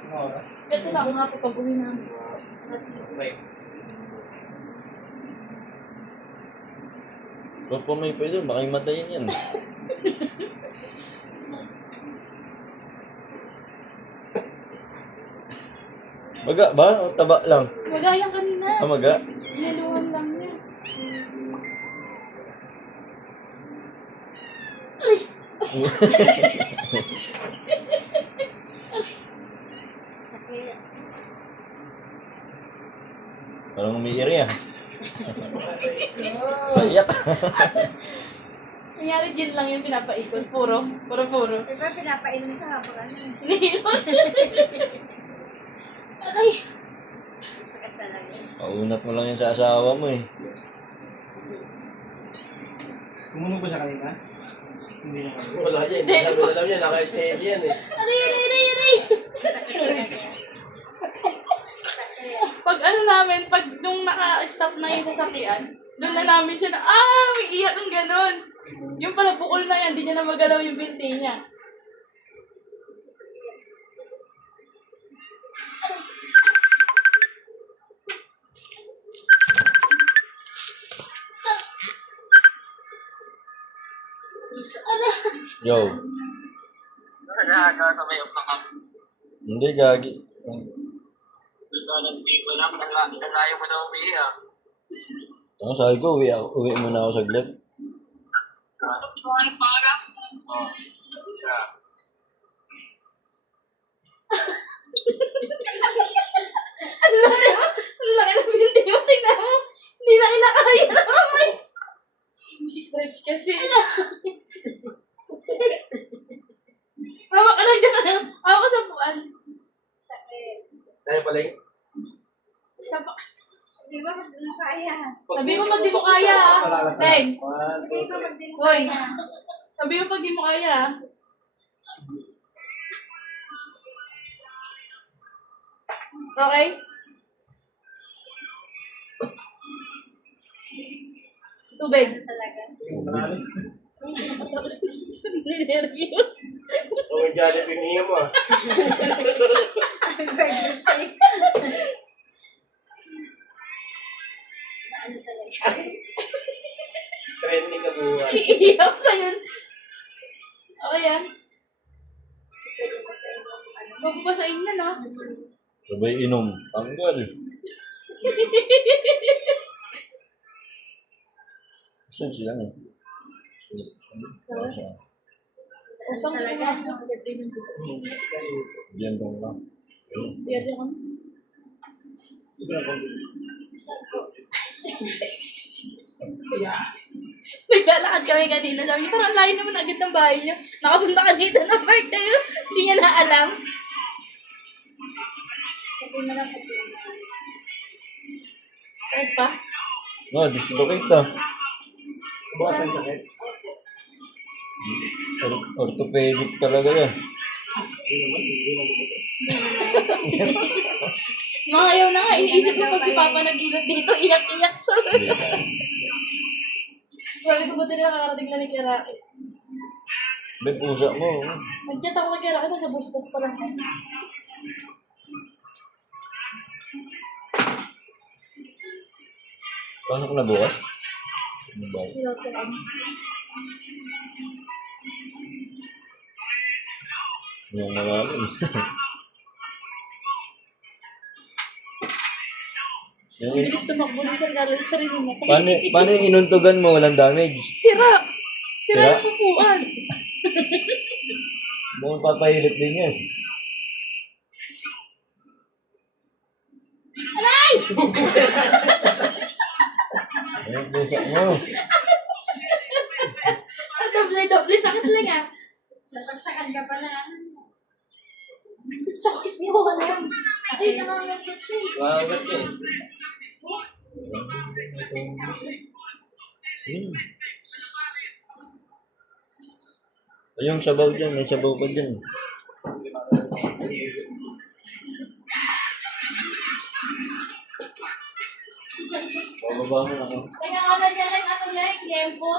Mga oras? Ito na ako nga po pag uwi namin. Kasi, Right. Huwag po may pwede, baka matayin yan. Maga ba? O taba lang? magayang kanina. Ah, maga? Niluwan lang niya. Sakit. Parang umiiri ah. Paiyak. Nangyari gin lang yung pinapaikot. Puro. Puro puro. Di ba pinapainom ka habang ano? Nilot. Aray. Sakit talaga. Paunat mo lang yan sa asawa mo eh. Kumunog ba siya kanina? Hindi na. Wala yan. Hindi namin alam yan. Naka-steady yan eh. Aray, aray, aray, aray. Ano namin, pag nung naka-stop na yung sasakyan, doon na namin siya na, ah, may iyak ang ganun. Yung pala bukol na yan, di niya na magalaw yung binti niya. Yo. Nagkaka sa may. Hindi, gagi. Lang. Nalayo mo na umihi ah. Ano sabi ko, uwi, ako, uwi mo na ako saglit. Ano mo ang pala? Oh. Yeah. Ang laki, ang laki ng binti mo, tingnan mo. Hindi na kinakaya na kamay. stretch kasi. Hawak ka lang dyan. Hawak ka sa puan. Sakit. Tayo pala yung... Sa pa- Di ba pag di mo kaya? Sabi mo pag di mo kaya, ah. Pag di mo Hoy. kaya. Sabi mo pag di mo kaya. ah. Okay? Tubig. Ano talaga? Oh, yung Jollibee niya mo ah. Birthday Trending na buhay. Iiyak sa'yo. Okay yan. Ano? Bago pa sa inyo, no? Sabay inom. Tanggal. Saan sila nga? Usang Talaga, talaga. no? Diyan lang lang. Diyan yung ano. Naglalakad kami kanina. Sabi niya, parang layo naman agad ng bahay niya. Nakapunta ka dito ng birthday. oh. Hindi niya na alam. Sakit pa? No, dislocate ah. Bukas ang sakit. Or- orthopedic talaga yan. Mga ayaw na nga. Iniisip ko pag si Papa nagilot dito, iyak-iyak tuloy. Sabi ko, buti na nakakarating na ni Kiraki. May pusa mo. Nag-chat ako kay Kiraki, nasa bustos pa lang. Pasok na bukas? Ano ba? Ko. Yung malalim. yung, Bilis tumakbo ni Sir sa sarili mo. paano, paano yung inuntugan mo walang damage? Sira! Sira Sira? yung upuan. Mukhang papahilit din yan. Aray! Ayun, pusa mo. Ah, Doble-doble, sakit lang ah. Nasaksakan ka pa na ano? Sakit mo lang. Ay, nangangagat siya eh. Kagat ka eh. Hmm. Ayun, sabaw dyan. May sabaw pa dyan. Bababa mo ako. Kaya nga ba niya lang ako yan, Gempo?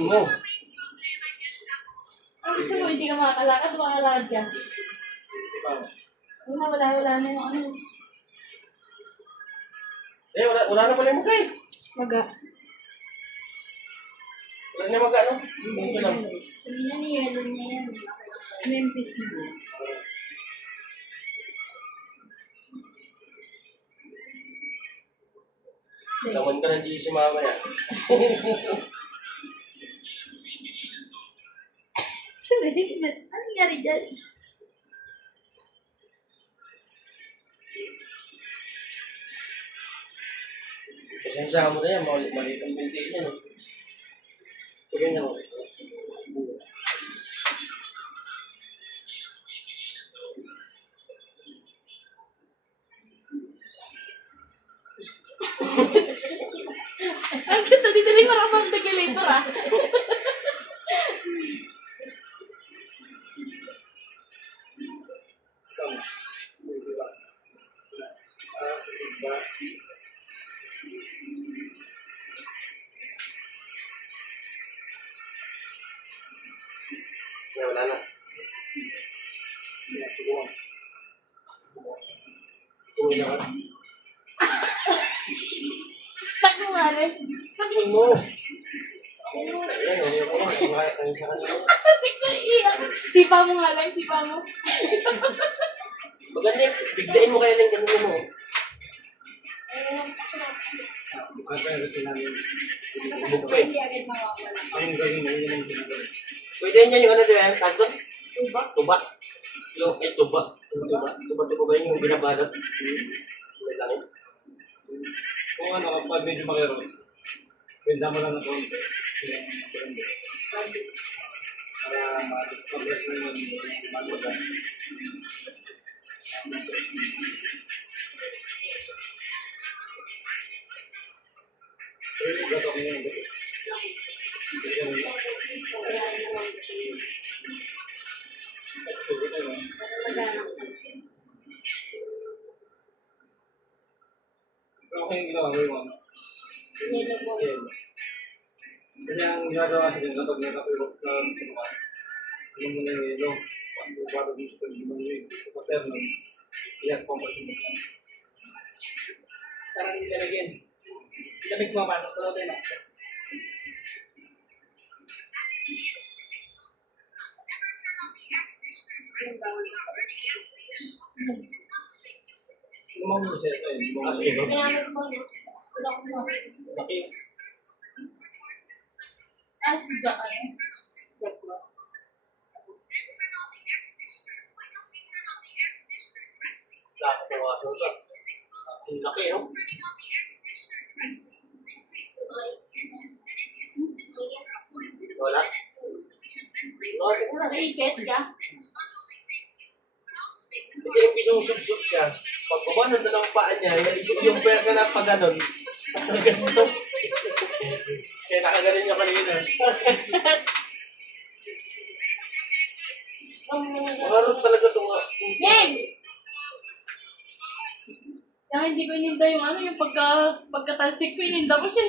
Isin mo. Ang gusto mo, hindi ka makakalakad, makakalakad ka. Wala, wala, wala na yung ano. Eh, wala, wala na pala yung mukha eh. Maga. Wala na yung mukha, no? Ito lang. Kanina niya, doon niya yan. Memphis na. Laman ka ng GC mamaya. Sabi, ano nangyari dyan? Pasensya mo na yan, mali, mali ang binti niya, no? Sige na, no? Ang ganda dito rin parang pang regulator ah. Yeah, wala na. Sige na. Tak mo nga rin. Mo. Ayan, ayan ko lang. Ang kaya kang sa kanila. Sipa mo nga lang, sipa mo. Maganda biglain mo kaya lang ganun mo. Pwede niya yung ano doon, tag doon? Tuba. Tuba. Yung, ay, tuba. Tuba. Tuba, tuba ba yun yung binabalot? May langis. Kung ano, kapag medyo makiros, pwede mo lang na konti. Para mag-progress na yun, mag-progress. Really, gato ko yun. Magana. Pero okay yung ko yun. Kasi, kasi ang ginagawa sa ganyan kapag nakapilot na sinuka, alam mo na yung yelo, mas bago din sa pag-ibang yun, kapag terno, iyak po ang pasimot. Parang nilalagyan. Lamig pumapasok sa loob eh, no? Lumang mo siya eh, lumang Kasi ito. Laki. Ah, ka. Lakas ng mga suga. Ang laki, no? Wala. Na. Nakikit ka? Kasi yung pisong sub-sub siya, pag baba ng dalawang paa niya, yung, yung pwersa na pag ganon. Kaya nakaganon niya kanina. Marunong talaga itong Hey! Kaya hindi ko ininda yung ano, yung pagka, pagkatalsik ko, ininda ko siya.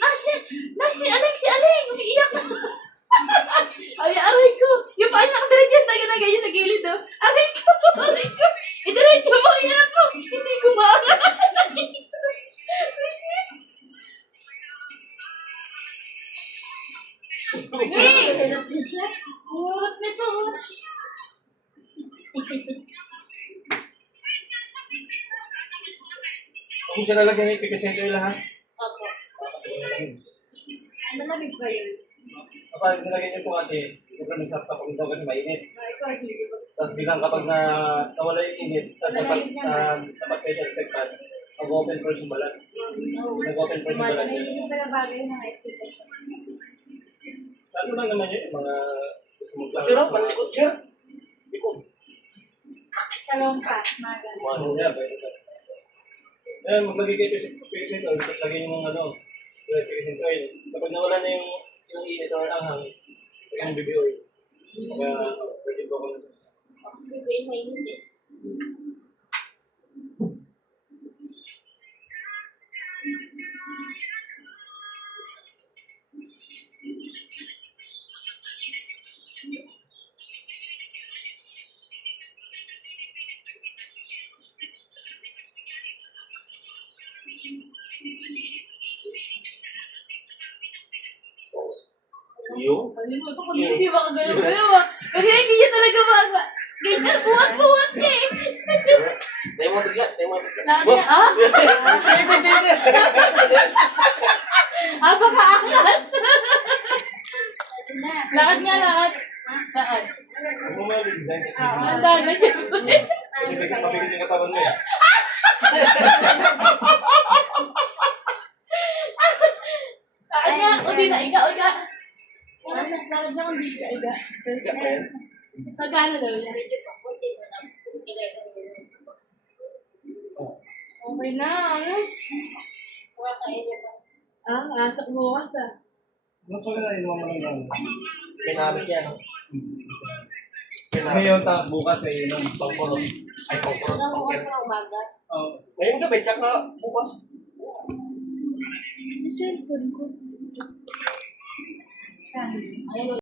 Nasi, nasi, aling, si aling, umiiyak na. Ay, aray ko. Yung paa niya nakadiretso yung taga na ganyan sa gilid, oh. Aray ko, aray ko. Idiretso mo, iyak mo. Hindi ko maaga. Hey! Urot nito, oh. Kung siya nalagyan ng ipikasento yung lahat, Opo. Ano lamig ba yun? kapag nilagyan niyo po kasi, sa sa daw kasi mainit. Ah, ikaw, hindi ba? Tapos biglang kapag na nawala yung init, tapos dapat Malamig uh, dapat kayo sa effectan, mag-open first yung balat. Nag-open first yung balat. Naisip ko na bagay na nga Sa ano lang naman yun, mga gusto mong Kasi raw, malikot siya. Likod. Sa long pass, mga ganun. Pwede ka. Ayan, maglagay kayo sa patient oil, tapos lagyan yung ano, electric oil. Kapag nawala na yung yung init or anghang, kaya ang BBO eh. Kaya, pwede ko ako na. Bigay may hindi. Yung? Kalimutan ko na hindi makagalaw ah. Kasi hindi niya talaga maga. Ganyan, buwat-buwat niya eh. Tayo mo bigla, tayo mo bigla. Lahat niya, ah? Ah, baka angas. Lakad nga, lakad. Lakad. Bumalik din kasi. Handa na siya. Kasi pwede mapigil yung katawan mo eh. Nga, kundi na iga, iga. Lakad na, lakad na kundi iga, iga. Bigla na yan. Magkano daw yan? Okay na, ayos. Ah, asak bukas ah. Mas maganda yung mga mga Pinamit yan. no? Pinamit. Ngayon, tapos bukas may inom. Pangpuro. Ay, pangpuro. Pangpuro. Oh, Ngayon gabi, tsaka bukas. Cellphone ko. Kaya.